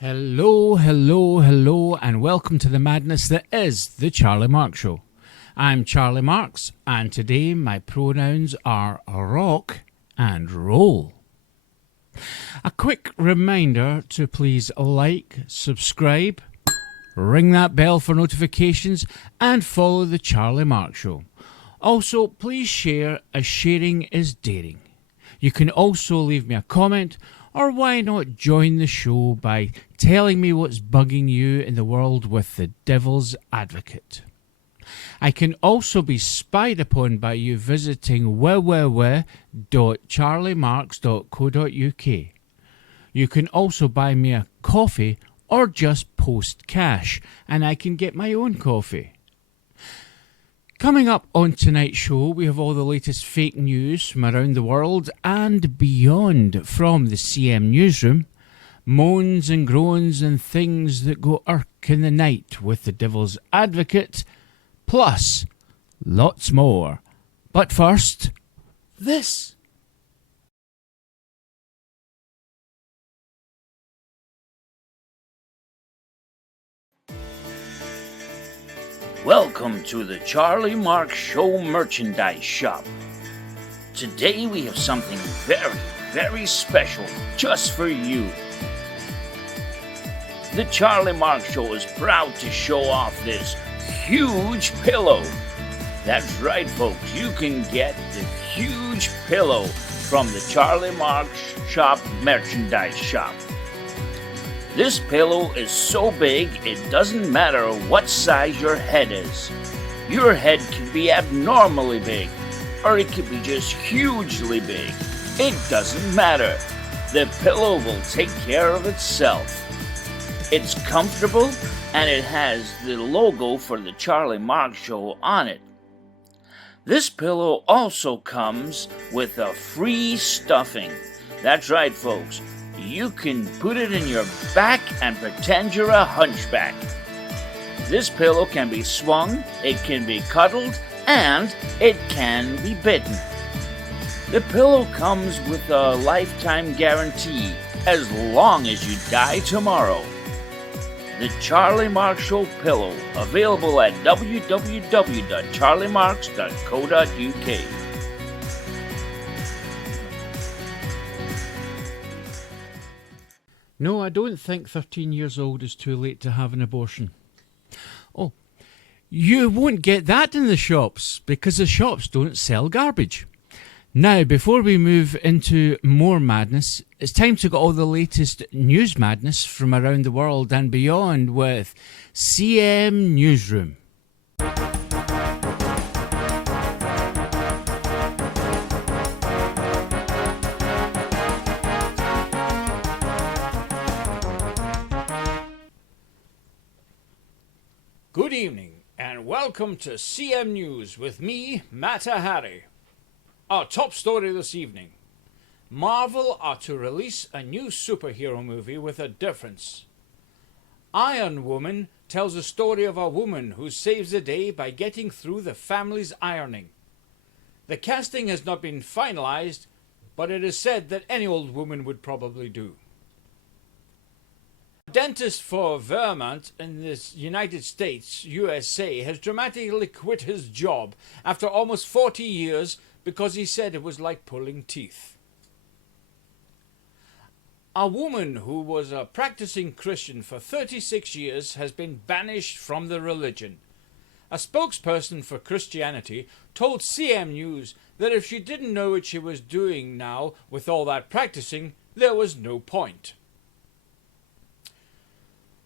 Hello, hello, hello, and welcome to the madness that is the Charlie Marx Show. I'm Charlie Marx, and today my pronouns are rock and roll. A quick reminder to please like, subscribe, ring that bell for notifications, and follow the Charlie Marx Show. Also, please share, as sharing is daring. You can also leave me a comment, or why not join the show by telling me what's bugging you in the world with the devil's advocate. I can also be spied upon by you visiting www.charliemarx.co.uk. You can also buy me a coffee or just post cash, and I can get my own coffee. Coming up on tonight's show, we have all the latest fake news from around the world and beyond from the CM Newsroom, moans and groans and things that go irk in the night with the devil's advocate, plus lots more. But first, this. Welcome to the Charlie Marx Show merchandise shop. Today we have something very, very special just for you. The Charlie Marx Show is proud to show off this huge pillow. That's right, folks, you can get the huge pillow from the Charlie Marx Shop merchandise shop. This pillow is so big, it doesn't matter what size your head is. Your head can be abnormally big, or it could be just hugely big. It doesn't matter. The pillow will take care of itself. It's comfortable, and it has the logo for the Charlie Marx Show on it. This pillow also comes with a free stuffing. That's right, folks. You can put it in your back and pretend you're a hunchback. This pillow can be swung, it can be cuddled, and it can be bitten. The pillow comes with a lifetime guarantee, as long as you die tomorrow. The Charlie Marx Show pillow, available at www.charliemarx.co.uk. No, I don't think 13 years old is too late to have an abortion. Oh, you won't get that in the shops because the shops don't sell garbage. Now, before we move into more madness, it's time to get all the latest news madness from around the world and beyond with CM Newsroom. Good evening and welcome to CM News with me, Mata Hari. Our top story this evening. Marvel are to release a new superhero movie with a difference. Iron Woman tells a story of a woman who saves the day by getting through the family's ironing. The casting has not been finalized, but it is said that any old woman would probably do. A dentist for Vermont in the United States, USA, has dramatically quit his job after almost 40 years because he said it was like pulling teeth. A woman who was a practicing Christian for 36 years has been banished from the religion. A spokesperson for Christianity told CM News that if she didn't know what she was doing now with all that practicing, there was no point.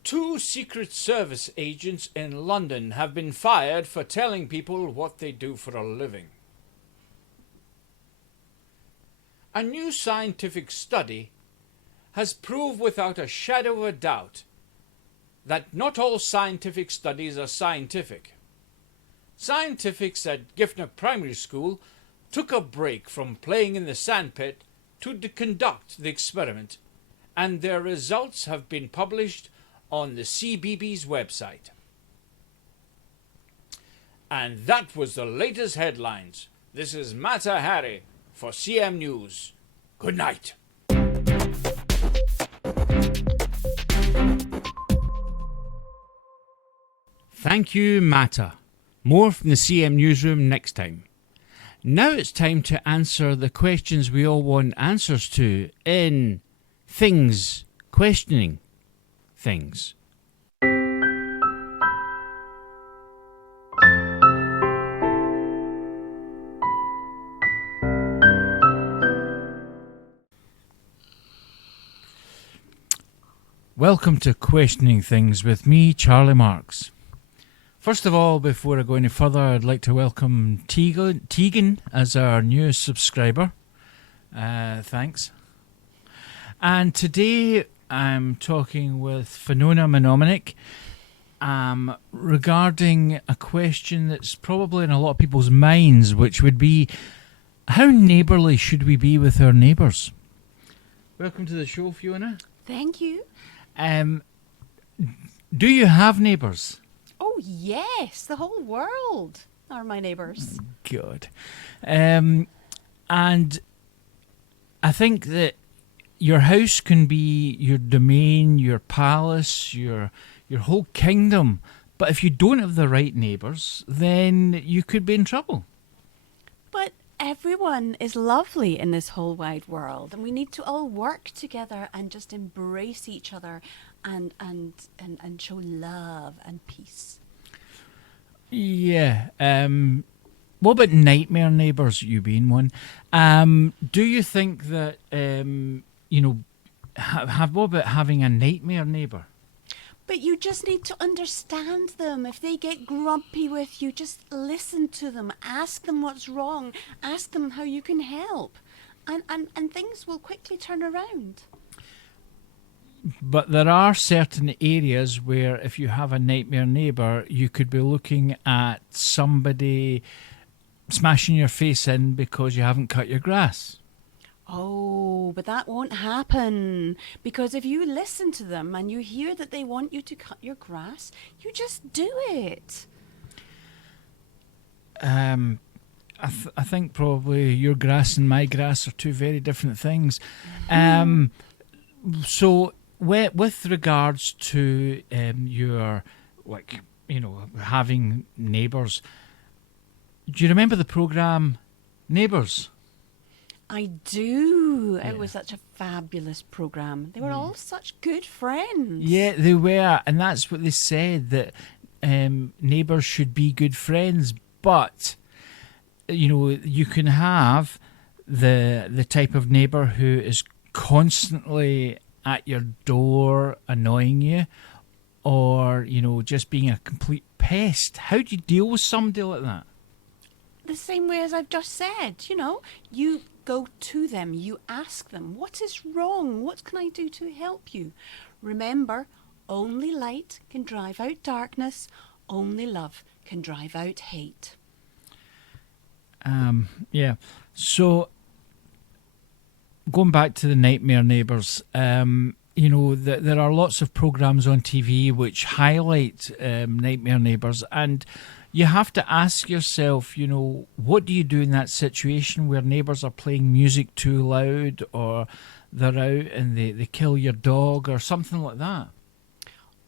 2 Secret Service agents in London have been fired for telling people what they do for a living. A new scientific study has proved without a shadow of a doubt that not all scientific studies are scientific. Scientifics at Giffner Primary School took a break from playing in the sandpit to conduct the experiment, and their results have been published on the CBeebies website. And that was the latest headlines. This is Mata Hari for CM News. Good night. Thank you, Mata. More from the CM Newsroom next time. Now it's time to answer the questions we all want answers to in Things Questioning Things. Welcome to Questioning Things with me, Charlie Marx. First of all, before I go any further, I'd like to welcome Tegan as our newest subscriber. Thanks. And today I'm talking with Fionnuala Mnemonic regarding a question that's probably in a lot of people's minds, which would be, how neighbourly should we be with our neighbours? Welcome to the show, Fiona. Thank you. Do you have neighbours? Oh, yes. The whole world are my neighbours. Good. And I think that your house can be your domain, your palace, your whole kingdom. But if you don't have the right neighbours, then you could be in trouble. But everyone is lovely in this whole wide world, and we need to all work together and just embrace each other and show love and peace. Yeah. What about nightmare neighbours, you being one? Do you think that, what about having a nightmare neighbour? But you just need to understand them. If they get grumpy with you, just listen to them. Ask them what's wrong. Ask them how you can help. And things will quickly turn around. But there are certain areas where if you have a nightmare neighbour, you could be looking at somebody smashing your face in because you haven't cut your grass. Oh, but that won't happen. Because if you listen to them and you hear that they want you to cut your grass, you just do it. I think probably your grass and my grass are two very different things. So with regards to your, having neighbours, do you remember the programme Neighbours? I do. Yeah. It was such a fabulous programme. They were all such good friends. Yeah, they were. And that's what they said, that neighbours should be good friends. But, you can have the type of neighbour who is constantly at your door annoying you, or, just being a complete pest. How do you deal with somebody like that? The same way as I've just said, you go to them, you ask them, what is wrong? What can I do to help you? Remember, only light can drive out darkness, only love can drive out hate. Yeah. So, going back to the nightmare neighbours, there are lots of programmes on TV which highlight nightmare neighbours, and you have to ask yourself, what do you do in that situation where neighbours are playing music too loud, or they're out and they kill your dog or something like that?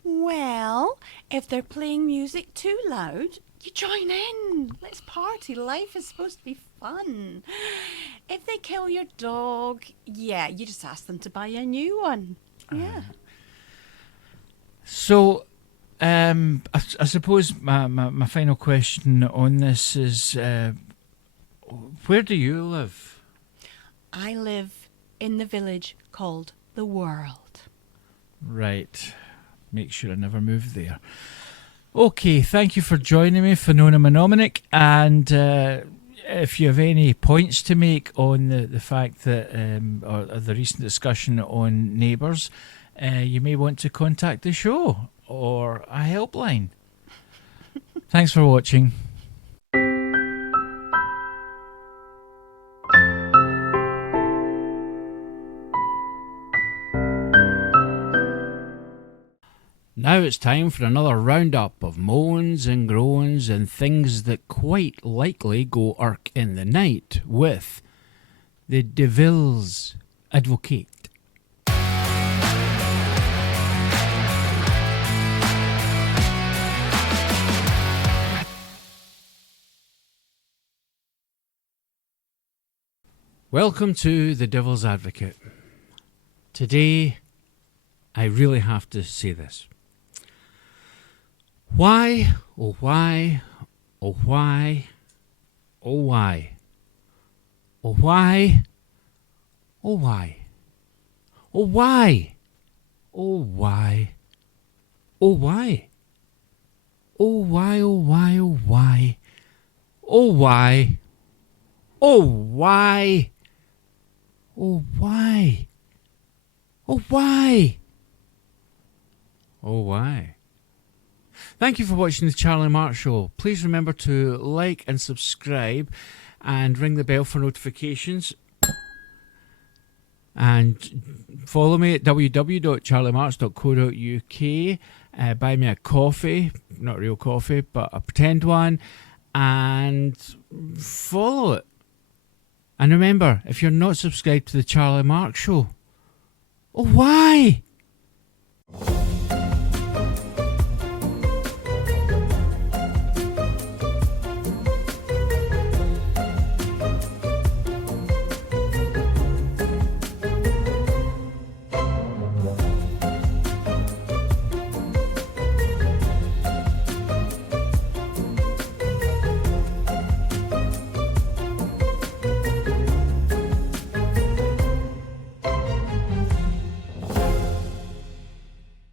Well, if they're playing music too loud, you join in. Let's party. Life is supposed to be fun. If they kill your dog, yeah, you just ask them to buy a new one. Yeah. So, I suppose my final question on this is, where do you live? I live in the village called the World. Right. Make sure I never move there. Okay, thank you for joining me, Fionnuala Mnemonic, and if you have any points to make on the fact that, or the recent discussion on neighbours, you may want to contact the show or a helpline. Thanks for watching. Now it's time for another roundup of moans and groans and things that quite likely go irk in the night with the Devil's Advocate. Welcome to The Devil's Advocate. Today, I really have to say this. Why, oh why, oh why, oh why, oh why, oh why, oh why, oh why, oh why, oh why, oh why, oh why, oh why, oh why, oh why, oh why, oh why. Thank you for watching the Charlie Marx Show. Please remember to like and subscribe and ring the bell for notifications. And follow me at www.charliemarx.co.uk. Buy me a coffee, not real coffee, but a pretend one. And follow it. And remember, if you're not subscribed to the Charlie Marx Show, oh why?